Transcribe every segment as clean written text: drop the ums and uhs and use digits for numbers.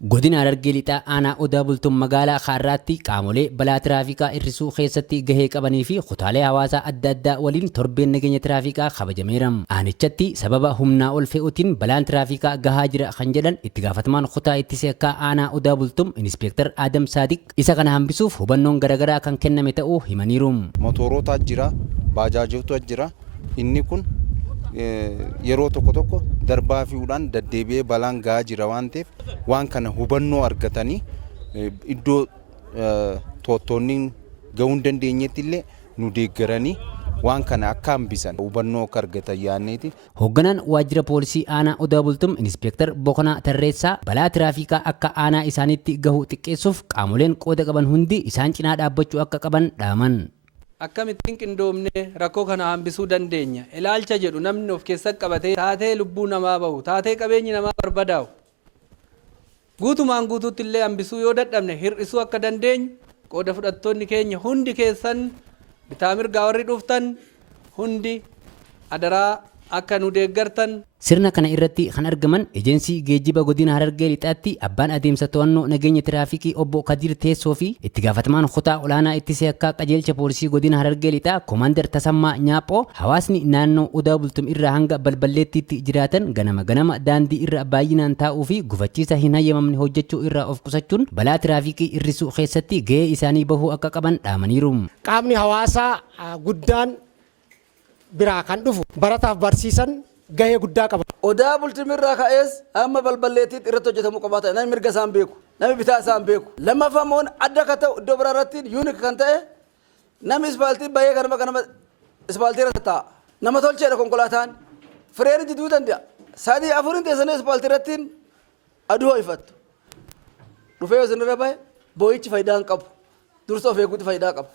Godina Harargee Lixaa aanaa Odaa Bultuun magaalaa Kaarraatti qaamolee balaa tiraafikaa hir'isuu keessatti gahee qabanii fi kutaalee hawaasaa adda addaa waliin torbeen nageenya tiraafikaa kabajameera. Aanichatti sababa humnaa ol fe'uutiin balaan tiraafikaa gahaa jira kan jedhan itti gaafatamaan kutaa ittisa yakkaa aanaa Odaa Bultuun Inspektar Adam Saadiq isa kana hambisuuf hubannoon garaagaraa kan kenname ta'uu himaniiru. Motorota jira, baajaajota jira. Inni kun yeroo tokko darbaa fi'uudhaan deddeebi'ee balaan gahaa jira waan ta'eef waan kana hubannoo argatanii iddoo to'attoonni gahuu hin dandeenyetti illee nu deeggaranii waan kana akka hambisan hubannoo akka argatan yaadneeti. Hoogganaan waajjira poolisii aanaa Odaa Bultuun Inspektar Bokonaa Tarreessaa balaa tiraafikaa akka aanaa isaaniitti gahu xiqqeessuuf qaamoleen qooda qaban hundi isaan cinaa dhaabbachuu akka qaban dhaaman. Akkamittiin qindoomne rakkoo kana hambisuu dandeenya ilaalcha jedhu namni of keessatti qabatee taatee lubbuu namaa bahu taatee qabeenyi namaa barbadaa'u guutumaan guutuutti illee hambisuu yoo dadhabne hir'isuu akka dandeenyu qooda fudhattoonni keenya hundi keessan bitaa mirgaa warri dhuftan hundi adaraa akka nu deeggartan. Sirna kana irratti kan argaman ejensii geejjiba godina Harargee Lixaatti abbaan adeemsa to'annoo nageenya tiraafikii obbo Kadir Teessoo fi itti gaafatamaan kutaa olaanaa ittisa yakkaa qajeelcha poolisii godina Harargee Lixaa Koomaandar Tasammaa Nyaaphoo hawaasni naannoo Odaa Bultuum irraa hanga balballeettiitti jiraatan ganama daandii irra baay'inaan taa'uu fi gufachiisa hin hayyamamne hojjechuu irraa of qusachuun balaa tiraafikii hir'isuu keessatti gahee isaanii bahuu akka qaban dhaamaniiru. Qaamni hawaasaa guddaan biraa kan dhufu barataaf barsiisan gahee guddaa qaba. Odaa Bultuum irraa ka'ees amma balballeettiitti irratti hojjetamuu qabaata. Namni mirga isaan beeku, namni bitaa isaan beeku. Lammaffamoon adda ka ta'u iddoo biraa irratti yuunik kan ta'e namni ispaaltii bahee ganama ispaaltii irra taa'a. Nama tolcheedha konkolaataan fireeni jiduu danda'a. Sadii afurin teessanii ispaaltii irratti aduu ho'ifattu. Dhufee yoo isin irra bahe boo'ichi faayidaa hin qabu. Dursa of eeguutti faayidaa qaba.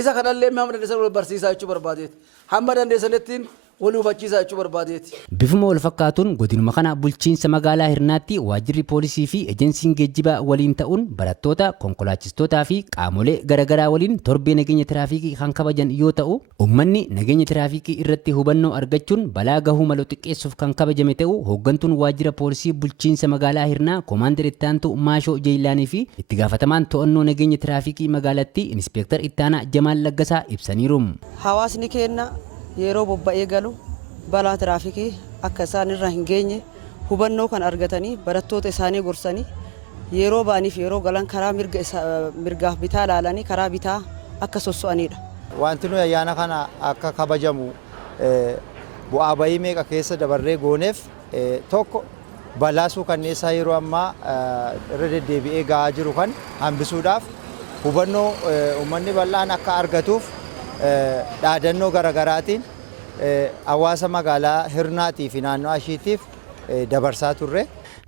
Isa kanallee hamma dandeessan wal barsiisaa jechuu barbaadeeti. Hamma dandeessanittiin wal hubachiisaa jechuu barbaadeeti. Bifuma wal fakkaatuun godinuma kana bulchiinsa magaalaa Hirnaatti waajjirri poolisii fi ejensiin geejjibaa waliin ta'uun barattoota, konkolaachistootaa fi qaamolee garaagaraa waliin torbee nageenya tiraafikii kan kabajan yoo ta'u, uummanni nageenya tiraafikii irratti hubannoo argachuun balaa gahuu malu xiqqeessuuf kan kabajame ta'uu hooggantuun waajjira poolisii bulchiinsa magaalaa Hirnaa Koomaandar Ittaantuu Maashoo Jeeyilaanii fi itti gaafatamaan to'annoo nageenya tiraafikii magaalattii Inspektar Ittaanaa Jamaal Laggasaa ibsaniiru. Hawaasni keenya yeroo bobba'ee galu balaa tiraafikii akka isaan irra hin geenye hubannoo kan argatanii barattoota isaanii gorsanii yeroo ba'aniif yeroo galan karaa mirgaaf bitaa ilaalanii karaa bitaa akka sosso'anidha. Wanti nuyi ayyaana kana akka kabajamu bu'aa bahii meeqa keessa dabarree gooneef tokko balaa suukanneessaa yeroo ammaa irra deddeebi'ee gahaa jiru kan hambisuudhaaf hubannoo uummanni bal'aan akka argatuuf dhaadannoo garaagaraatiin hawaasa magaalaa Hirnaatii fi naannoo Ashiitiif dabarsaa turre.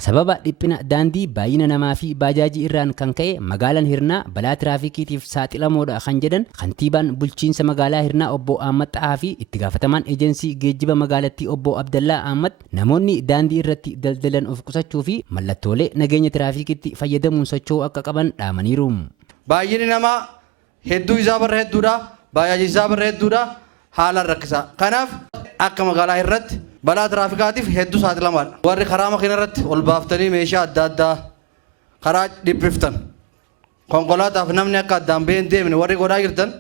Sababa dhiphina daandii baay'ina namaa fi baajaajii irraan kan ka'e magaalaan Hirnaa balaa tiraafikiitiif saaxilamoodha kan jedhan kantiibaan bulchiinsa magaalaa Hirnaa obbo Ahmad Xahaa fi itti gaafatamaan ejensii geejjiba magaalattii obbo Abdallaa Ahmad namoonni daandii irratti daldalan of qusachuu fi mallattoolee nageenya tiraafikiitti fayyadamuun socho'uu akka qaban dhaamaniiru. Baay'inni namaa hedduu isaa barra hedduudha. Baay'ee isaa barra hedduudha haalaan rakkisaa. Kanaaf akka magaalaa irratti balaa tiraafikaatiif hedduu saaxilamaadha. Warri karaa makiina irratti ol baaftanii meeshaa adda addaa karaa dhiphiftan konkolaataaf namni akka addaan bahee hin deemne warri godhaa jirtan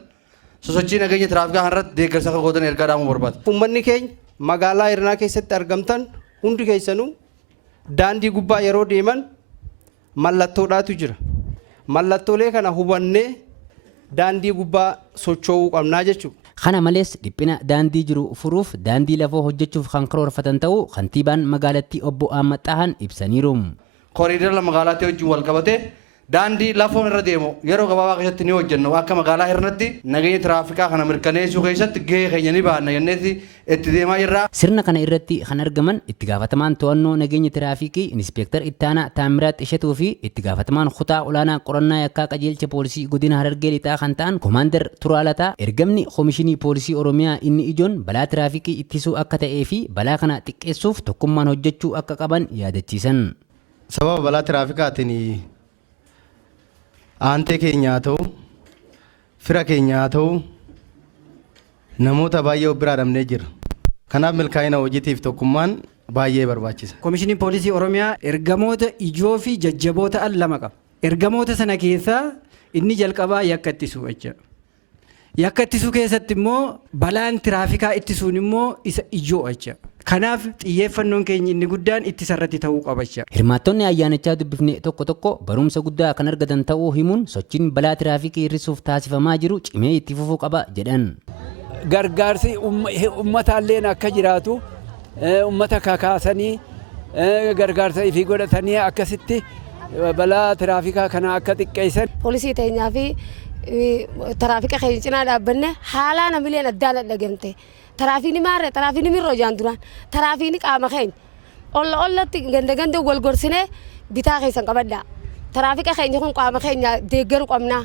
sosochii nageenya tiraafikaa kanarratti deeggarsa akka gootan ergaa dhaamuu barbaada. Uummanni keenya magaalaa Hirnaa keessatti argamtan hundi keessanuu daandii gubbaa yeroo deeman mallattoodhaatu jira. Mallattoolee kana hubannee daandii gubbaa socho'uu qabnaa jechuudha. Kana malees dhiphina daandii jiru furuuf daandii lafoo hojjechuuf kan karoorfatan ta'uu kantiibaan magaalattii obbo Ahmad Xahaan ibsaniiru. Kooriidara magaalattii wajjin wal qabatee daandii lafoon irra deemu yeroo gabaabaa keessatti ni hojjennu akka magaalaa Hirnaatti nageenya tiraafikaa kana mirkaneessuu keessatti gahee keenya ni baanna jenneeti itti deemaa jirra. Sirna kana irratti kan argaman itti gaafatamaan to'annoo nageenya tiraafikii Inspektar Ittaanaa Taamiraat Ishatuu fi itti gaafatamaan kutaa olaanaa qorannaa yakkaa qajeelcha poolisii godina Harargee Lixaa kan ta'an Koomaandar Turaalataa ergamni Koomishinii Poolisii Oromiyaa inni ijoon balaa tiraafikii ittisuu akka ta'ee fi balaa kana xiqqeessuuf tokkummaan hojjechuu akka qaban yaadachiisan. Sababa balaa tiraafikaatiin aantee keenyaa ta'u fira keenyaa ta'u namoota baay'ee of biraa dhabnee jira. Kanaaf milkaa'ina hojiitiif tokkummaan baay'ee barbaachisa. Koomishiniin poolisii Oromiyaa ergamoota ijoo fi jajjaboota al lama qaba. Ergamoota sana keessaa inni jalqabaa yakka ittisuu jechuudha. Yakka ittisuu keessatti immoo balaan tiraafikaa ittisuun immoo isa ijoo jechuudha. Kanaaf xiyyeeffannoon keenya inni guddaan ittisa irratti ta'uu qaba jechuudha. Hirmaattonni ayyaanichaa dubbifne tokko tokko barumsa guddaa kan argatan ta'uu himuun sochiin balaa tiraafikii hir'isuuf taasifamaa jiru cimee itti fufuu qaba jedhan. Gargaarsi uummataallee akka jiraatu uummata kakaasanii gargaarsa ifii godhatanii akkasitti balaa tiraafikaa kana akka xiqqeessan. Poolisii teenyaa fi tiraafika keenya cinaa dhaabbanne haalaa namileen addaan dhagamte. Taraafiin maarree taraafiin mirroo jaan duraan taraafiin qaama keenya ollatti ganda wal gorsinee bitaa keessan qabaddaa taraafika keenya kun qaama keenya deeggaru qabnaa